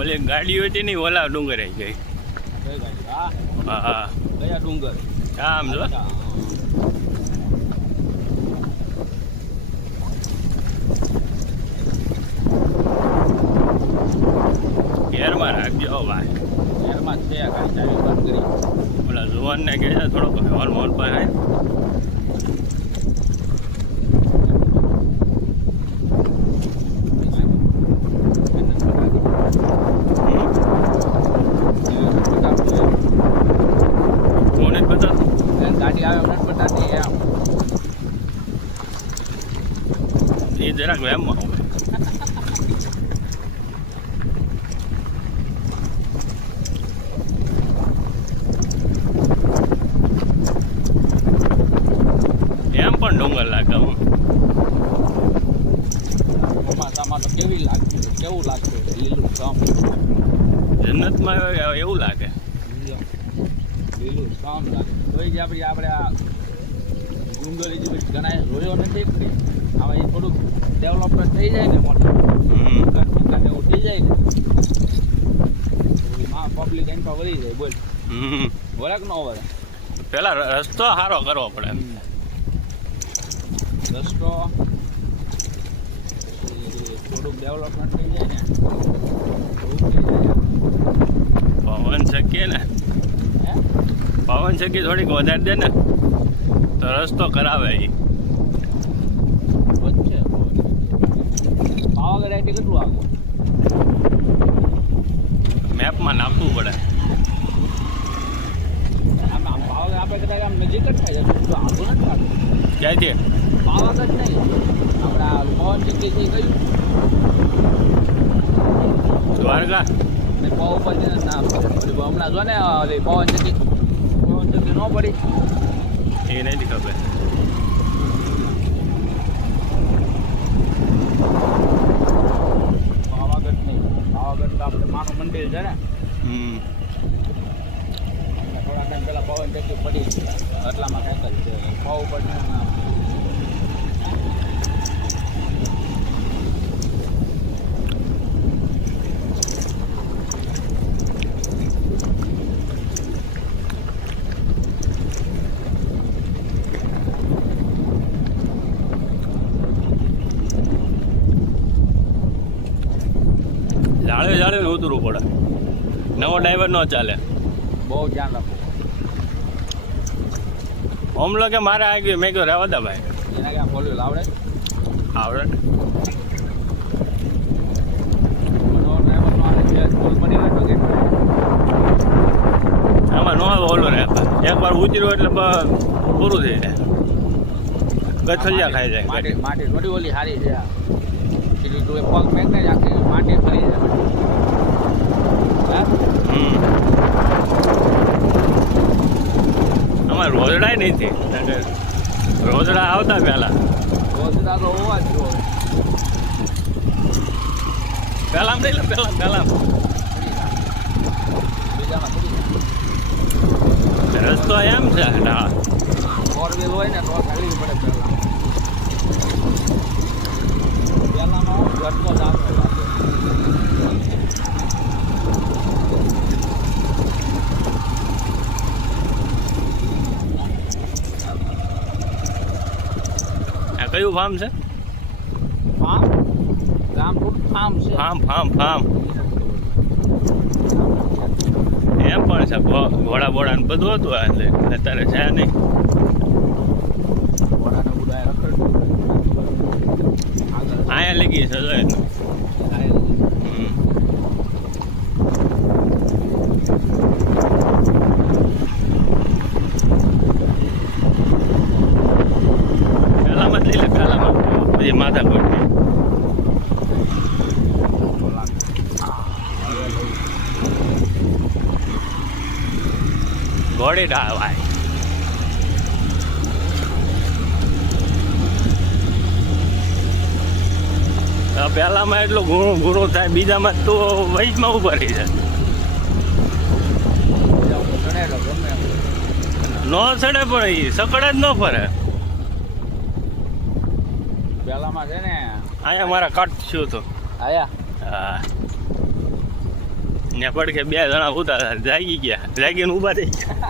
ઓલી ગાડીઓ હતી ને ઓલા ડુંગર આવી ગઈ. હા કયા ડુંગર? આમ જો ઘેરમાં રાખજો ભાઈ. ઘેરમાં છે ગાડી ચાવી બંધ કરી. ઓલા જુવાનને કહે છે થોડોક હોલ મોલ પર આવે. ગાડી આવે અમને બતાવી એમ. એ જરાક વેમમાં હોય. એમ પણ ડુંગર લાગે. ચોમાસામાં તો કેવું લાગતું લીલું કામ. જન્નતમાં એવું લાગે. લીલું કામ લાગે તો જ આપણે આ ડુંગર ઘણા રોયો નથી હવે એ થોડુંક ડેવલપમેન્ટ થઈ જાય ને મોટું એવું થઈ જાય ને પબ્લિક એન્ટર વળી જાય. બોલ વળક ન વળે. પેલા રસ્તો સારો કરવો પડે. રસ્તો થોડુંક ડેવલપમેન્ટ થઈ જાય ને પવન શકીએ ને પવન શકી થોડીક વધારી દે ને તો રસ્તો કરાવે. વચ્ચે પાવાગઢ આઈટી કેટલું આગળ? મેપમાં નાખવું પડે. આમ પાવાગઢ આપણે કદાચ આમ નજીક જ થાય છે તો આગળ નથી થતું. ક્યાંથી? પાવાગઢ નહીં આપણા પવન ચક્કી થઈ ગયું દ્વારકા ને પવ ઉપર નામ હમણાં જો ને પવન ચક્કી ન પડી એ નથી ખબર. પાવાગઢ નહીં. પાવાગઢ તો આપણે માનું મંદિર છે ને. થોડા ટાઈમ પહેલાં પવન ચક્કી પડી એટલામાં કાંઈક જ છે પવ ઉપર જાળે ને ઉતરવું પડે. નવો ડ્રાઈવર ન ચાલે. બહુ ધ્યાન રાખવું. ઓમલો કે મારે આવી મેં કહ્યું રહેવા દે ભાઈ. એને ક્યાં બોલ્યું આવડે આવડે આમાં નો ઓલું રહે. એકવાર ઉતર્યું એટલે પૂરું થઈ જાય. ગથલિયા ખાઈ જાય. માટી થોડી ઓલી સારી છે. તું એ પગ મેં ને આખી માટી ફરી જાય. અમારે રોજડા નથી. રોજડા આવતા પહેલા. રોજડા તો હોવા જ જોઈએ. પહેલાં થઈ લે પહેલાં બીજામાં થોડી રસ્તો એમ છે. હા 4 વ્હીલ હોય ને તો ચાલવી પડે પહેલામાં ઘરનો જાતો લાગે. આ કયું ફાર્મ છે? ફાર્મ રામપુર ફાર્મ છે. ફાર્મ એમ પણ છે. ઘોડા બોડા ને બધું હતું એટલે અત્યારે છે નહીં. ઘોડાને બુડાય રખડતું અહીંયા લગી છે જો એનું. પહેલામાં જ લઈ લે. પહેલામાં પછી માથા કોટની ઘોડી ઢાળ ભાઈ. પહેલામાં એટલું ઘૂણું થાય. બીજામાં તો વૈજમાં ઉભા રહી જાય. નો ચડે પણ એ સકડે જ ન ફરે. પેલામાં છે ને અહીંયા મારા કટ શું તો આયા હા ને પડખે 2 જણા ઉતા જાગી ગયા, જાગીને ઊભા થઈ ગયા.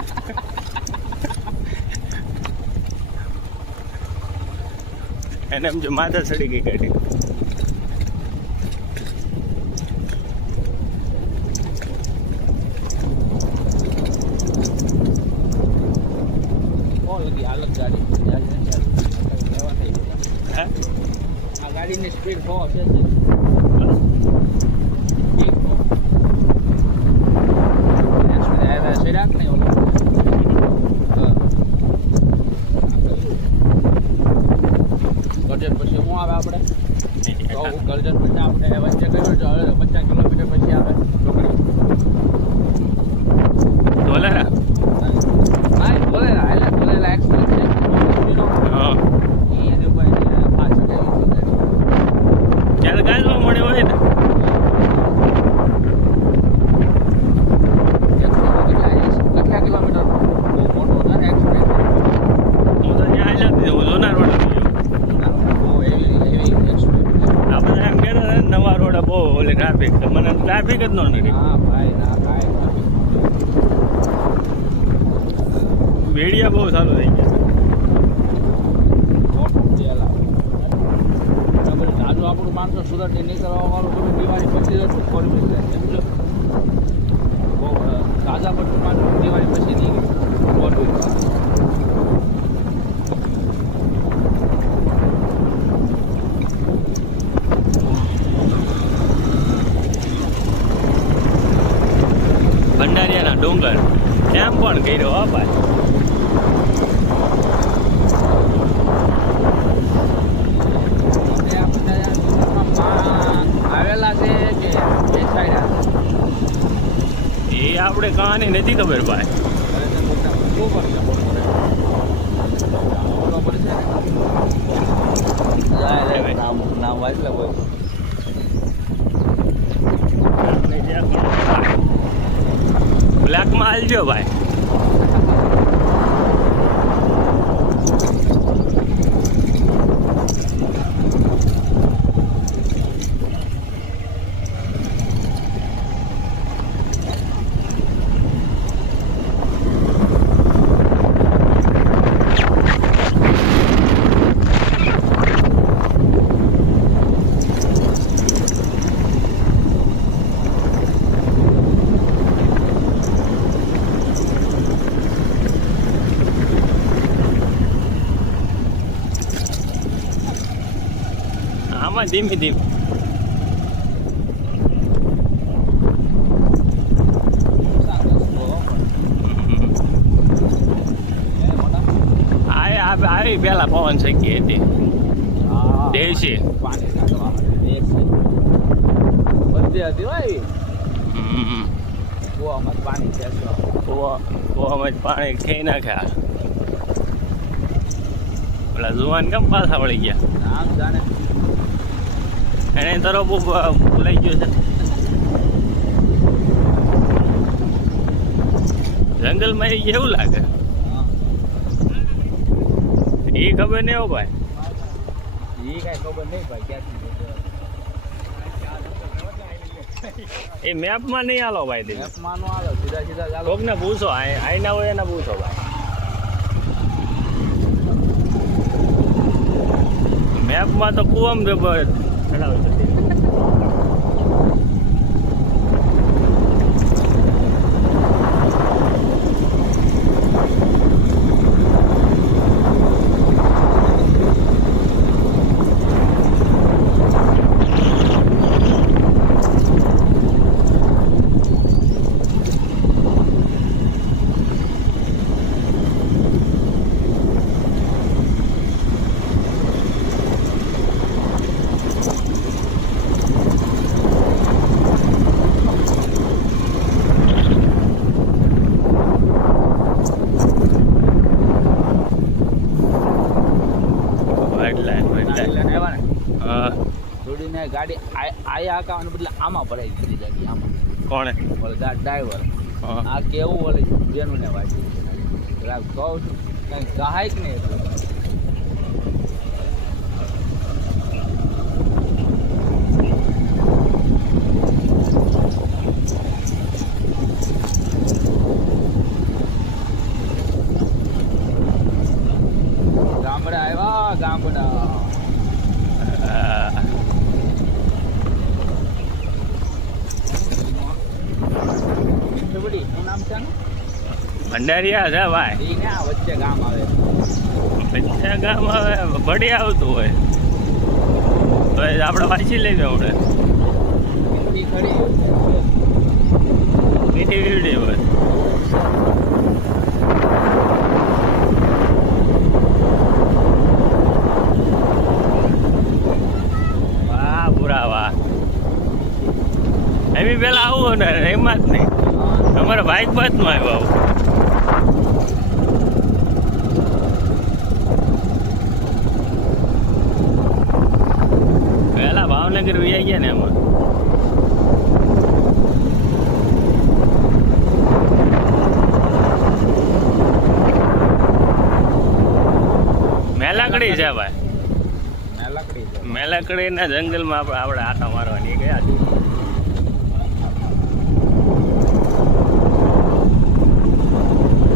એને એમ જો માથા ચડી ગઈ ગાડી. હાલત ગાડી લેવા થઈ ગયા. આ ગાડીની સ્પીડ બહુ છે. સેડાક નહીં ઓલો કરજણ પછી હું આવે આપણે તો કરજણ પછી આપણે વચ્ચે કર્યો છો 50 કિલોમીટર પછી આવે ઢોકળી ધોલેરા. હા ધોલેરા એટલે ધોલેરા એક્સપ્રેસ છે હા એની ઉપર પાછળ ક્યારે ગાજવા મળ્યો હોય ને કેટલા કિલોમીટર મોટો છે ને એક્સપ્રેસ હું તો ત્યાં આવેલા જ હું જોનાર રોડ બહુ એવી એક્સપ્રેસ આ બધા એમ કહેતા હતા ને નવા રોડે બહુ ઓલી ટ્રાફિક છે. મને ટ્રાફિક જ ન નડી. હા ભાઈ ના કાંઈ વેડિયા બહુ ચાલુ થઈ ગયા. આજુ આપણું માણસો સુરતથી નીકળવા વાળું બધું દિવાળી પછી જ ફરવી જાય સમજો. બહુ તાજા પડતું માણસો દિવાળી પછી નીકળી ફરવી ભંડારીયાના ડુંગર એમ પણ કર્યો હો ભાઈ. આવેલા છે કે એ આપણે કહાની નથી ખબર ભાઈ. નામ વાંચલે કોઈ બ્લેકમાં હાલજો ભાઈ. આમાં ધીમે ધીમે આવી પેલા પવન શકી હતી દેશી પાણી બધી હતી હોય કુવામાં પાણી ખેંચવા કુવામાં જ પાણી ખેઈ નાખ્યા. પેલા જુવાન કેમ પાછા વળી ગયા આમ જાણે એને તરફ લઈ ગયો છે. જંગલમાં એ એવું લાગે એ ખબર નહીં હો ભાઈ. એ કાંઈ ખબર નહીં ભાઈ ક્યાંથી એ મેપમાં નહીં હાલો ભાઈ. તમે મેપમાં નો હાલો સીધા સીધા ચાલો. કોકને પૂછો આઈના હોય એને પૂછો ભાઈ. મેપમાં તો કુવામ ચડાવે છે. જોડીને ગાડી આયા હકાવાને બદલે આમાં ભરાઈ દીધી ગાડી આમાં. કોણે? ઓલે ડ્રાઈવર આ કેવું ઓલે બેનું ને વાંચી કહું છું કંઈ સહાય કે નહીં એટલું બરબડી શું નામ છે આનું? ભંડારિયા છે ભાઈ. ઈ ને આ વચ્ચે ગામ આવે. વચ્ચે ગામ આવે ભડી આવતું હોય તો એ આપણે વાંચી લેવી આપણે ઈ ખરી મીઠી વીરડી હોય. વાહ પૂરા વાહ. એમ પેલા આવું ને એમાં જ નહીં અમારા બાઇક બાજમાં આવ્યો આવું. પેલા ભાવનગર વી ગયા ને એમાં મેલાકડી છે ભાઈ. મેલાકડી છે. મેલાકડી ના જંગલમાં આપણે આટા મારવાની ગયા છે.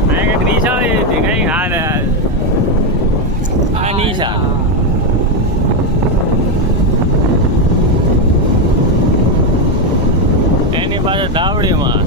કઈક નિશા હતી કઈક આ નિશા એની પાસે ધાવડીમાં